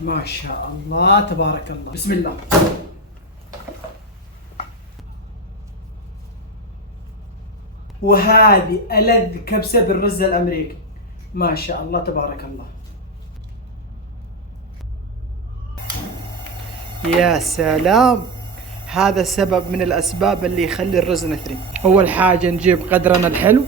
ما شاء الله تبارك الله، بسم الله. وهذه ألذ كبسة بالرز الأمريكي. ما شاء الله تبارك الله. يا سلام، هذا سبب من الأسباب اللي يخلي الرز نثري. أول حاجة نجيب قدرنا الحلو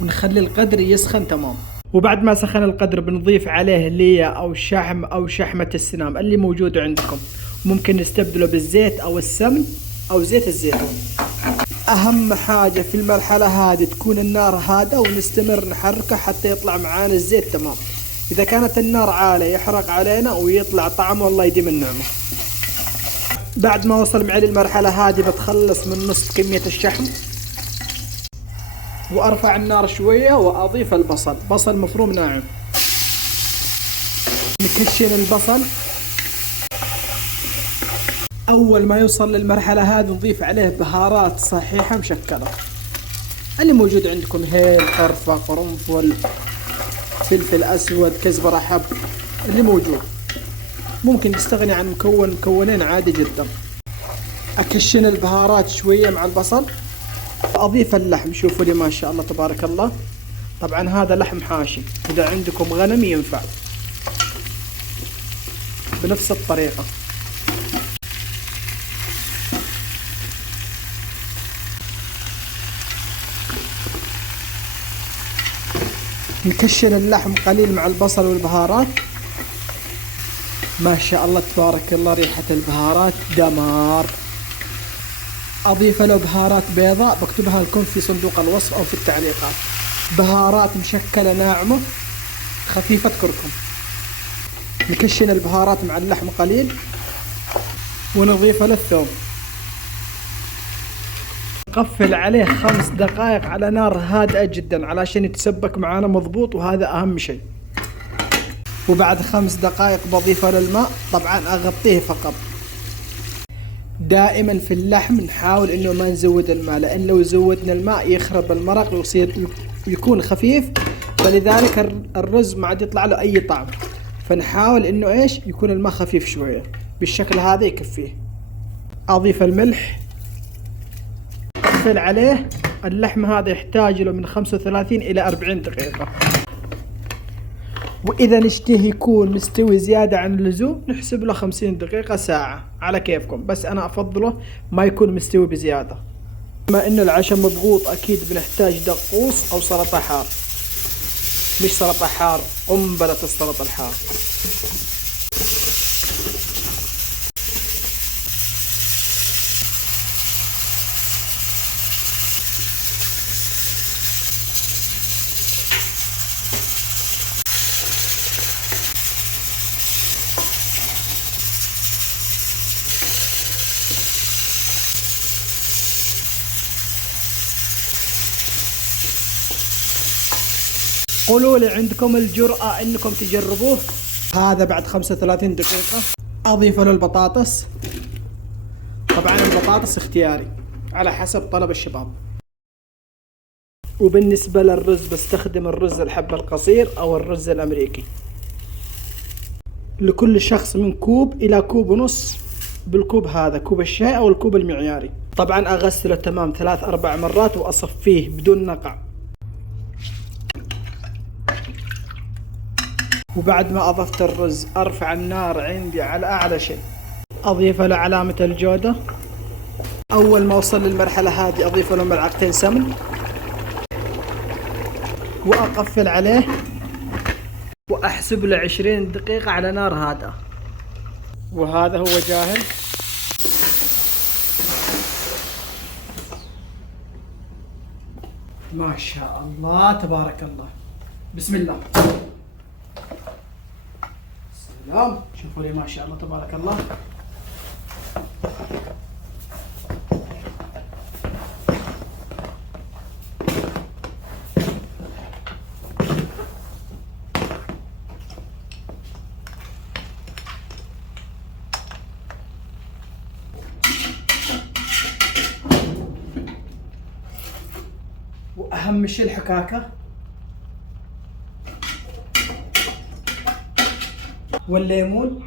ونخلي القدر يسخن تمام، وبعد ما سخن القدر بنضيف عليه ليا أو شحم أو شحمة السنام اللي موجودة عندكم. ممكن نستبدله بالزيت أو السمن أو زيت الزيتون. أهم حاجة في المرحلة هذه تكون النار هادئة ونستمر نحركه حتى يطلع معانا الزيت تمام. إذا كانت النار عالية يحرق علينا ويطلع طعمه الله يديم النعمة. بعد ما وصل معي للمرحلة هذه بتخلص من نصف كمية الشحم وأرفع النار شوية وأضيف البصل، بصل مفروم ناعم. نكشن البصل. أول ما يوصل للمرحلة هذه نضيف عليه بهارات صحيحة مشكلة اللي موجود عندكم، هيل، قرفة، قرنفل، فلفل أسود، كزبرة حب، اللي موجود. ممكن تستغني عن مكونين عادي جدا. أكشن البهارات شوية مع البصل. أضيف اللحم. شوفوا لي ما شاء الله تبارك الله. طبعا هذا لحم حاشي، إذا عندكم غنم ينفع. بنفس الطريقة. نكشن اللحم قليل مع البصل والبهارات. ما شاء الله تبارك الله، ريحة البهارات دمار. أضيف له بهارات بيضاء بكتبها لكم في صندوق الوصف أو في التعليقات. بهارات مشكلة ناعمة خفيفة كركم. نكشن البهارات مع اللحم قليل ونضيف له الثوم. نقفل عليه 5 دقائق على نار هادئة جدا علشان يتسبك معانا مضبوط، وهذا أهم شيء. وبعد 5 دقائق بضيف له الماء. طبعا أغطيه فقط. دائما في اللحم نحاول انه ما نزود الماء، لان لو زودنا الماء يخرب المرق ويصير يكون خفيف، فلذلك الرز ما عاد يطلع له اي طعم. فنحاول انه ايش يكون الماء خفيف شوية، بالشكل هذا يكفيه. اضيف الملح. اقفل عليه. اللحم هذا يحتاج له من 35 الى 40 دقيقة. وإذا نشتهي يكون مستوي زيادة عن اللزوم نحسب له 50 دقيقة، ساعة، على كيفكم. بس أنا أفضله ما يكون مستوي بزيادة. بما إنه العشاء مضغوط أكيد بنحتاج دقوس أو سلطة حار. مش سلطة حار، قنبلة السلطة الحار. قولوا لي عندكم الجرأة انكم تجربوه. هذا بعد 35 دقيقة اضيف له البطاطس. طبعا البطاطس اختياري على حسب طلب الشباب. وبالنسبة للرز بستخدم الرز الحبة القصير او الرز الامريكي. لكل شخص من كوب الى كوب ونص. بالكوب هذا كوب الشاي او الكوب المعياري. طبعا اغسله تمام 3-4 مرات واصفيه بدون نقع. وبعد ما أضفت الرز أرفع النار عندي على أعلى شيء. أضيف له علامة الجودة. أول ما أوصل للمرحلة هذه أضيف له ملعقتين سمن وأقفل عليه وأحسب له 20 دقيقة على نار هادئة. وهذا هو جاهز. ما شاء الله تبارك الله، بسم الله. سلام. شوفوا لي ما شاء الله تبارك الله. واهم شيء الحكاكة. والليمون.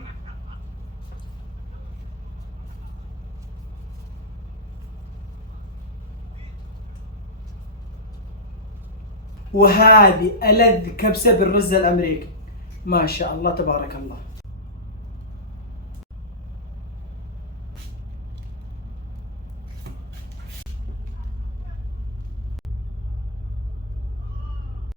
وهذه ألذ كبسة بالرز الأمريكي. ما شاء الله تبارك الله.